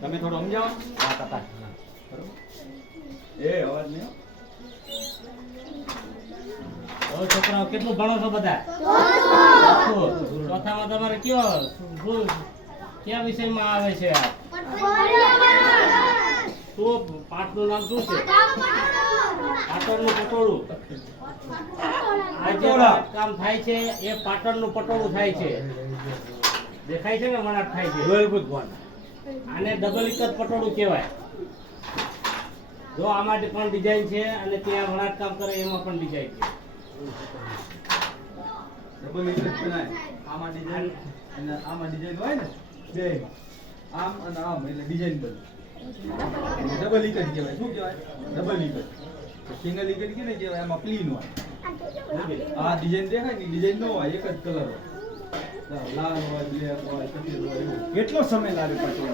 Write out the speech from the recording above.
તમે થોડો સમજાવો. હા કાકા બરોબર. એ અવાજ નહીં. છોકરાઓ કેટલું ભણો છો બધા? ચોથામાં તમારે કયા વિષયમાં આવે છે? તો પાઠનું નામ શું છે? પાટણનું પટોળું. આ જે કામ થાય છે એ પાટણનું પટોળું થાય છે. દેખાય છે ને વણાટ થાય છે. આને ડબલ એક જ પટોળું કહેવાય. જો આમાં પણ ડિઝાઇન છે અને ત્યાં વણાટ કામ કરે એમાં પણ ડિઝાઇન છે. ડબલ એક જ બનાય. આમાં ડિઝાઇન અને આમાં ડિઝાઇન હોય ને બે આમ અને આમ એટલે ડિઝાઇન બને. ડબલ એક જ કહેવાય. શું કહેવાય? ડબલ એક જ. સિંગલ એક જ કે ને કહેવાય. આમાં પ્લીન હોય. આ ડિઝાઇન દેખાય ને ડિઝાઇન ન હોય, એક જ કલર હોય. લાલ હોય, બ્લેક હોય, સફેદ હોય. કેટલો સમય લાગે પાછો?